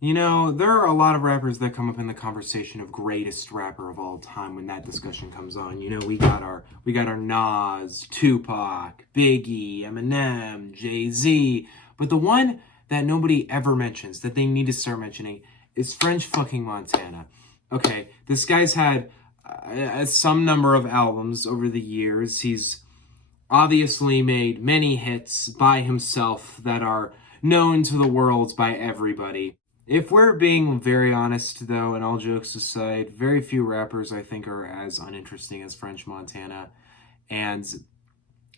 You know, there are a lot of rappers that come up in the conversation of greatest rapper of all time when that discussion comes on. You know, we got our Nas, Tupac, Biggie, Eminem, Jay-Z, but the one that nobody ever mentions that they need to start mentioning is French fucking Montana. Okay, this guy's had some number of albums over the years. He's obviously made many hits by himself that are known to the world by everybody. If we're being very honest, though, and all jokes aside, very few rappers I think are as uninteresting as French Montana. And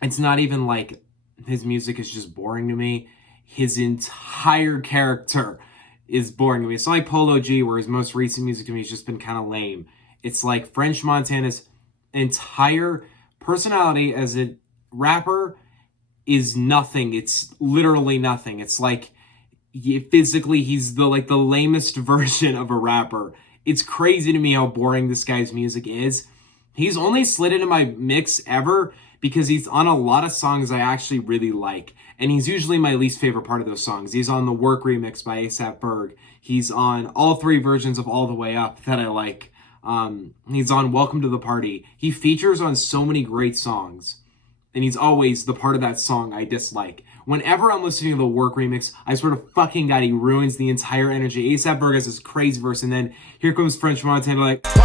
it's not even like his music is just boring to me. His entire character is boring to me. It's not like Polo G, where his most recent music to me has just been kind of lame. It's like French Montana's entire personality as a rapper is nothing. It's literally nothing. It's like physically he's the lamest version of a rapper. It's crazy to me how boring this guy's music is. He's only slid into my mix ever because he's on a lot of songs I actually really like. And he's usually my least favorite part of those songs. He's on the Work remix by A$AP Berg. He's on all three versions of All the Way Up that I like. He's on Welcome to the Party. He features on so many great songs. And he's always the part of that song I dislike. Whenever I'm listening to the Work remix, I swear to fucking God, he ruins the entire energy. A$AP Berg has this crazy verse, and then here comes French Montana like, What?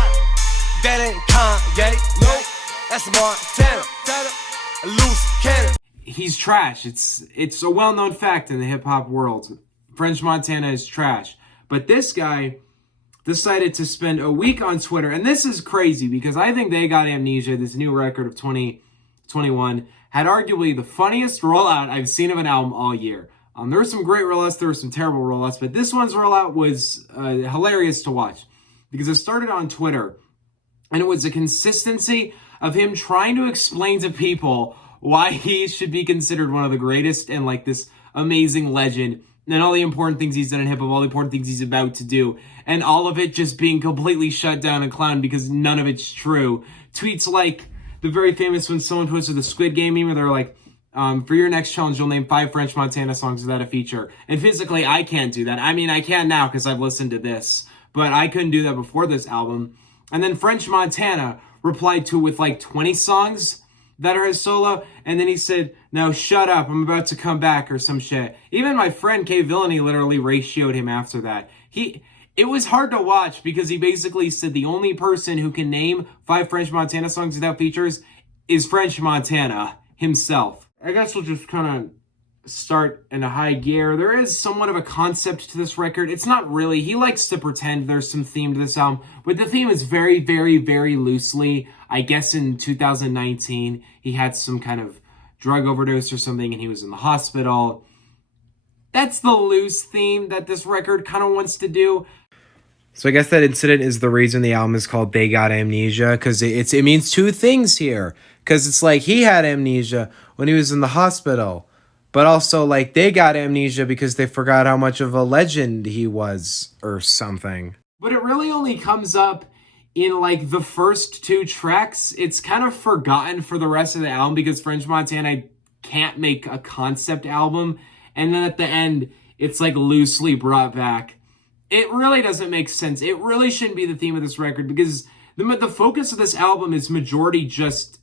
That ain't Kanye, no, that's Montana, a loose cannon. he's trash. It's a well-known fact in the hip-hop world. French Montana is trash. But this guy decided to spend a week on Twitter, and this is crazy because I think They Got Amnesia, this new record of 2021, had arguably the funniest rollout I've seen of an album all year. There were some great rollouts, there were some terrible rollouts, but this one's rollout was hilarious to watch because it started on Twitter, and it was a consistency of him trying to explain to people why he should be considered one of the greatest and like this amazing legend and all the important things he's done in hip-hop, all the important things he's about to do, and all of it just being completely shut down and clowned because none of it's true. Tweets like the very famous when someone posted the Squid Game meme where they're like, for your next challenge, you'll name 5 French Montana songs without a feature. And physically, I can't do that. I mean, I can now because I've listened to this, but I couldn't do that before this album. And then French Montana replied to it with like 20 songs that are his solo, and then he said, "Now shut up, I'm about to come back," or some shit. Even my friend K Villainy literally ratioed him after that. It was hard to watch because he basically said the only person who can name 5 French Montana songs without features is French Montana himself. I guess we'll just kind of start in a high gear. There is somewhat of a concept to this record. It's not really. He likes to pretend there's some theme to this album, but the theme is very, very, very loosely. I guess in 2019, he had some kind of drug overdose or something, and he was in the hospital. That's the loose theme that this record kind of wants to do. So I guess that incident is the reason the album is called They Got Amnesia, because it means two things here. Because it's like he had amnesia when he was in the hospital, but also like they got amnesia because they forgot how much of a legend he was or something. But it really only comes up in like the first 2 tracks. It's kind of forgotten for the rest of the album because French Montana can't make a concept album. And then at the end, it's like loosely brought back. It really doesn't make sense. It really shouldn't be the theme of this record because the focus of this album is majority just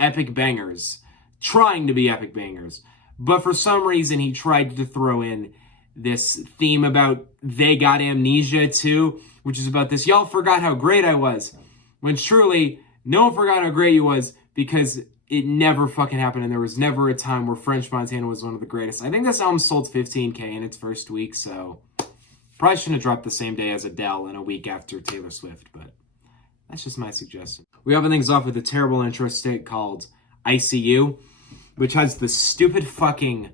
epic bangers, trying to be epic bangers. But for some reason, he tried to throw in this theme about they got amnesia too, which is about this, y'all forgot how great I was. When truly, no one forgot how great you was because it never fucking happened, and there was never a time where French Montana was one of the greatest. I think this album sold 15K in its first week, so probably shouldn't have dropped the same day as Adele and a week after Taylor Swift, but that's just my suggestion. We open things off with a terrible intro stick called ICU, which has the stupid fucking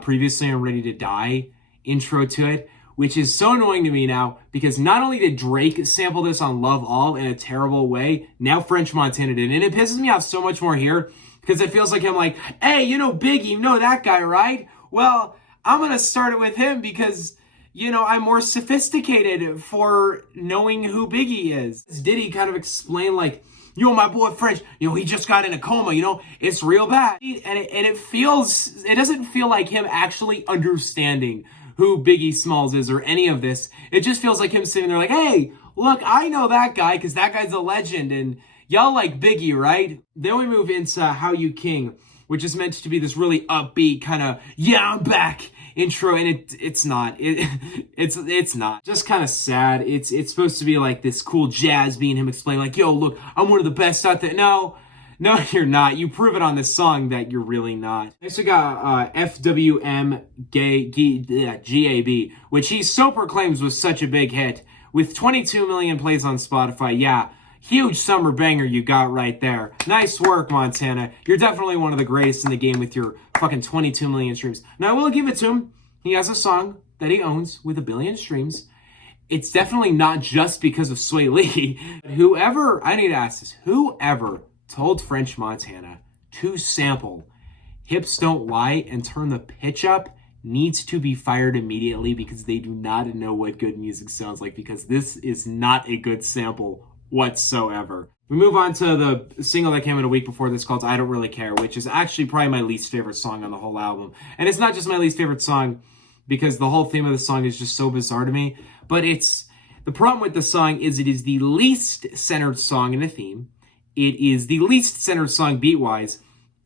Previously I'm Ready to Die intro to it, which is so annoying to me now because not only did Drake sample this on Love All in a terrible way, now French Montana did. And it pisses me off so much more here because it feels like I'm like, hey, you know Biggie, you know that guy, right? Well, I'm going to start it with him because, you know, I'm more sophisticated for knowing who Biggie is. Diddy kind of explain like, yo, my boy French, you know, he just got in a coma, you know, it's real bad. And it doesn't feel like him actually understanding who Biggie Smalls is or any of this. It just feels like him sitting there like, hey, look, I know that guy because that guy's a legend and y'all like Biggie, right? Then we move into How You King, which is meant to be this really upbeat kind of, yeah, I'm back intro, and it's not. It's not. Just kind of sad. It's supposed to be like this cool jazz being him explaining like, yo, look, I'm one of the best out there. No, you're not. You prove it on this song that you're really not. Next we got FWM GAB, which he so proclaims was such a big hit. With 22 million plays on Spotify, yeah, huge summer banger you got right there. Nice work, Montana. You're definitely one of the greatest in the game with your fucking 22 million streams. Now, I will give it to him. He has a song that he owns with 1 billion streams. It's definitely not just because of Sway Lee. I need to ask this, whoever told French Montana to sample Hips Don't Lie and turn the pitch up needs to be fired immediately because they do not know what good music sounds like, because this is not a good sample whatsoever. We move on to the single that came out a week before this called I Don't Really Care, which is actually probably my least favorite song on the whole album. And it's not just my least favorite song because the whole theme of the song is just so bizarre to me, but the problem with the song is it is the least centered song in the theme. It is the least centered song beat-wise.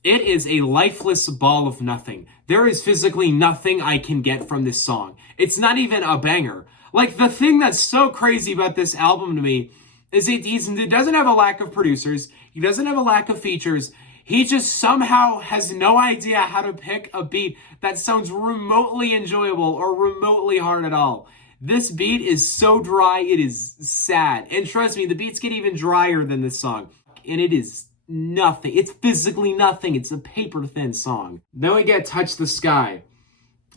It is a lifeless ball of nothing. There is physically nothing I can get from this song. It's not even a banger. Like, the thing that's so crazy about this album to me is he doesn't have a lack of producers. He doesn't have a lack of features. He just somehow has no idea how to pick a beat that sounds remotely enjoyable or remotely hard at all. This beat is so dry, it is sad. And trust me, the beats get even drier than this song. And it is nothing. It's physically nothing. It's a paper-thin song. Then we get Touch the Sky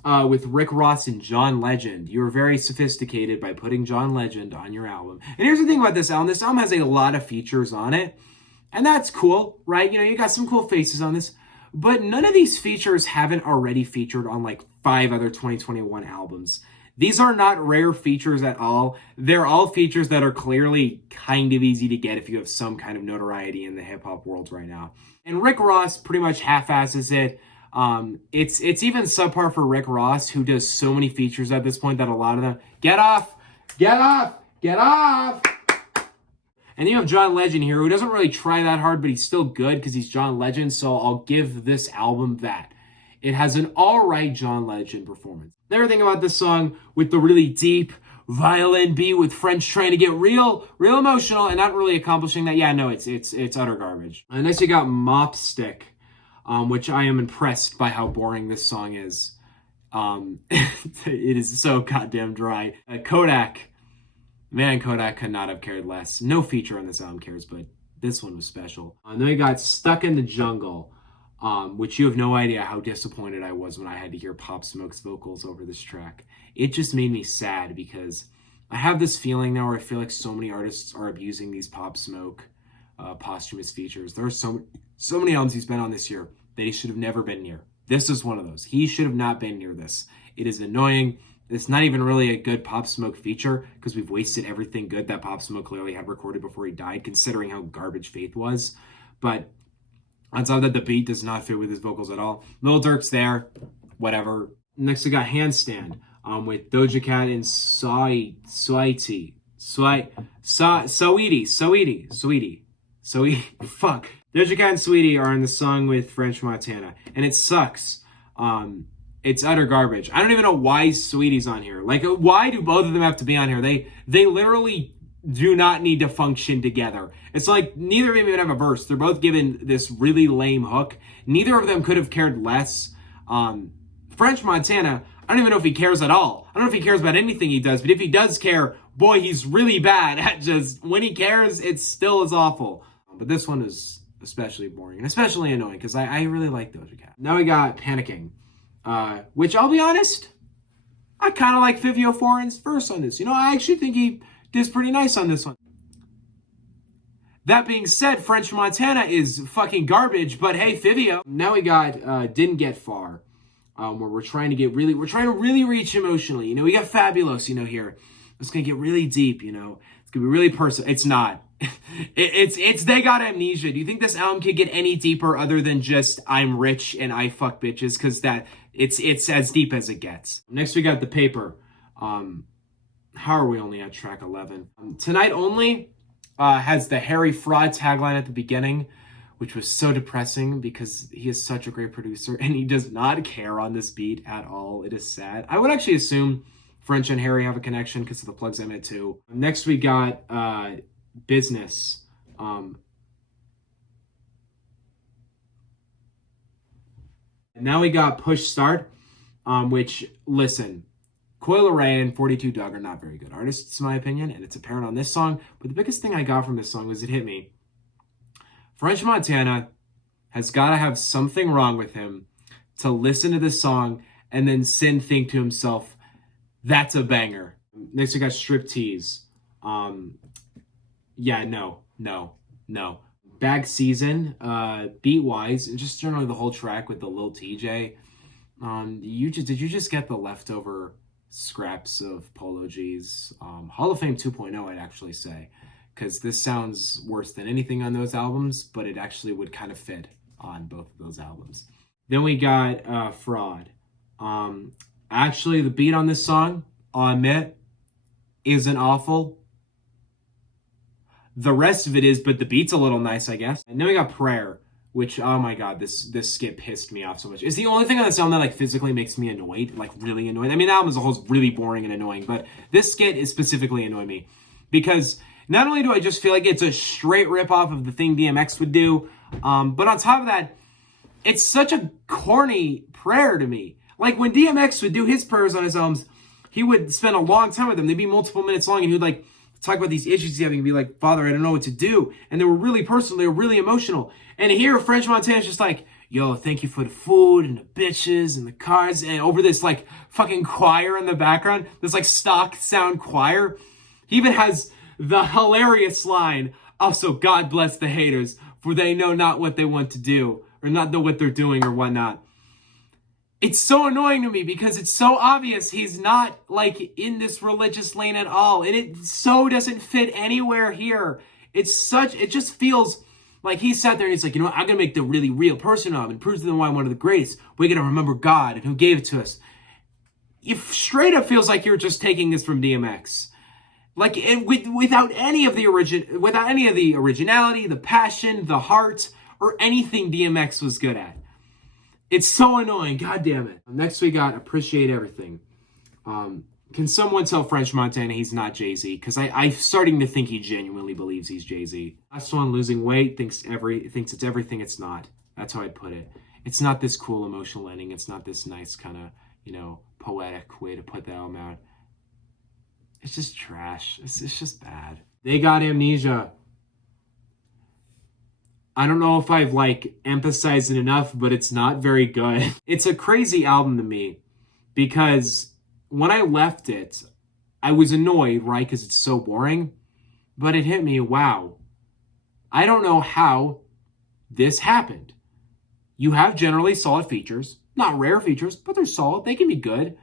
with Rick Ross and John Legend. You were very sophisticated by putting John Legend on your album. And here's the thing about this album. This album has a lot of features on it. And that's cool, right? You know, you got some cool faces on this. But none of these features haven't already featured on like 5 other 2021 albums. These are not rare features at all. They're all features that are clearly kind of easy to get if you have some kind of notoriety in the hip-hop world right now. And Rick Ross pretty much half-asses it. It's even subpar for Rick Ross, who does so many features at this point that a lot of them... Get off! And you have John Legend here, who doesn't really try that hard, but he's still good because he's John Legend, so I'll give this album that. It has an all-right John Legend performance. Everything about this song with the really deep violin beat with French trying to get real emotional and not really accomplishing that. Yeah, no, it's utter garbage. And next you got Mop Stick, which I am impressed by how boring this song is. It is so goddamn dry. Kodak could not have cared less. No feature on this album cares, but this one was special. And then we got Stuck in the Jungle. Which you have no idea how disappointed I was when I had to hear Pop Smoke's vocals over this track. It just made me sad because I have this feeling now where I feel like so many artists are abusing these Pop Smoke posthumous features. There are so many albums he's been on this year that he should have never been near. This is one of those. He should have not been near this. It is annoying. It's not even really a good Pop Smoke feature because we've wasted everything good that Pop Smoke clearly had recorded before he died, considering how garbage Faith was. But on top of that, the beat does not fit with his vocals at all. Lil Durk's there, whatever. Next we got Handstand with Doja Cat and Saweetie. Fuck. Doja Cat and Saweetie are in the song with French Montana, and it sucks. It's utter garbage. I don't even know why Saweetie's on here. Like, why do both of them have to be on here? They literally do not need to function together. It's like neither of them even have a verse. They're both given this really lame hook. Neither of them could have cared less. French Montana, I don't even know if he cares at all. I don't know if he cares about anything he does, but if he does care, boy, he's really bad at just, when he cares, it still is awful. But this one is especially boring and especially annoying because I really like Doja Cat. Now we got Panicking, which I'll be honest, I kind of like Fivio Foreign's verse on this. You know, I actually think he does pretty nice on this one. That being said, French Montana is fucking garbage, but hey, Fivio. Now we got Didn't Get Far, where we're trying to really reach emotionally. You know, we got Fabulous, you know, here. It's gonna get really deep, you know. It's gonna be really personal. It's not. It's They Got Amnesia. Do you think this album could get any deeper other than just I'm rich and I fuck bitches? Because that It's as deep as it gets. Next we got The Paper. How are we only at track 11? Tonight Only has the Harry Fraud tagline at the beginning, which was so depressing because he is such a great producer and he does not care on this beat at all. It is sad. I would actually assume French and Harry have a connection because of the plugs I made too. Next we got Business. And now we got Push Start, which, listen, Coil Ray and 42 Dugg are not very good artists, in my opinion, and it's apparent on this song. But the biggest thing I got from this song was it hit me. French Montana has got to have something wrong with him to listen to this song and then think to himself, that's a banger. Next we got Striptease. Yeah, no. Bag Season, beat-wise, and just generally the whole track with the Lil TJ. Did you just get the leftover scraps of Polo G's? Hall of Fame 2.0, I'd actually say. Because this sounds worse than anything on those albums, but it actually would kind of fit on both of those albums. Then we got Fraud. Actually, the beat on this song, I'll admit, isn't awful. The rest of it is, but the beat's a little nice, I guess. And then we got Prayer, which, oh my god, this skit pissed me off so much. It's the only thing on this album that physically makes me annoyed, really annoyed. I mean, the album as a whole is really boring and annoying, but this skit is specifically annoying me. Because not only do I just feel like it's a straight ripoff of the thing DMX would do, but on top of that, it's such a corny prayer to me. Like, when DMX would do his prayers on his albums, he would spend a long time with them. They'd be multiple minutes long, and he would, talk about these issues he's having and be like, Father, I don't know what to do. And they were really personal. They were really emotional. And here, French Montana's just like, yo, thank you for the food and the bitches and the cars. And over this, fucking choir in the background, this, stock sound choir. He even has the hilarious line, also, God bless the haters, for they know not what they want to do, or not know what they're doing or whatnot. It's so annoying to me because it's so obvious he's not, in this religious lane at all. And it so doesn't fit anywhere here. It just feels like he sat there and he's like, I'm going to make the really real person of and prove to them why I'm one of the greatest. We're going to remember God and who gave it to us. It straight up feels like you're just taking this from DMX. Without any of the originality, the passion, the heart, or anything DMX was good at. It's so annoying. God damn it. Next we got Appreciate Everything. Can someone tell French Montana he's not Jay-Z? Because I'm starting to think he genuinely believes he's Jay-Z. Last one, Losing Weight, thinks it's everything it's not. That's how I'd put it. It's not this cool emotional ending. It's not this nice kind of, poetic way to put the album out. It's just trash. It's just bad. They got Amnesia. I don't know if I've emphasized it enough, but it's not very good. It's a crazy album to me because when I left it, I was annoyed, right? Because it's so boring. But it hit me, wow. I don't know how this happened. You have generally solid features, not rare features, but they're solid. They can be good.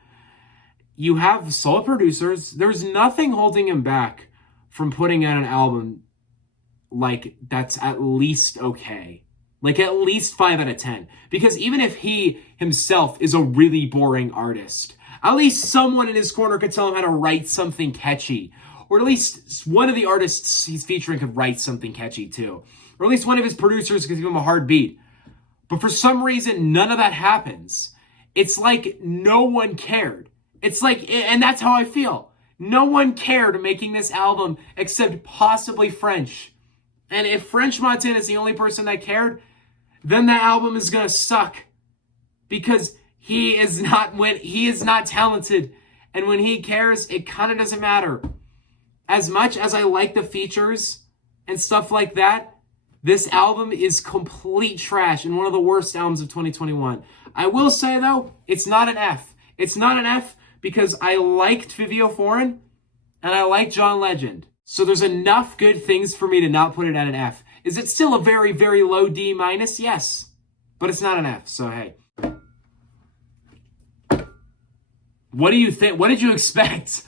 You have solid producers. There's nothing holding him back from putting out an album that's at least okay. At least 5 out of 10. Because even if he himself is a really boring artist, at least someone in his corner could tell him how to write something catchy. Or at least one of the artists he's featuring could write something catchy too. Or at least one of his producers could give him a hard beat. But for some reason, none of that happens. It's like no one cared. And that's how I feel. No one cared making this album except possibly French. And if French Montana is the only person that cared, then that album is going to suck. Because he is not talented. And when he cares, it kind of doesn't matter. As much as I like the features and stuff like that, this album is complete trash and one of the worst albums of 2021. I will say, though, it's not an F. It's not an F because I liked Vivio Foreign and I liked John Legend. So there's enough good things for me to not put it at an F. Is it still a very, very low D minus? Yes. But it's not an F, so hey. What do you think? What did you expect?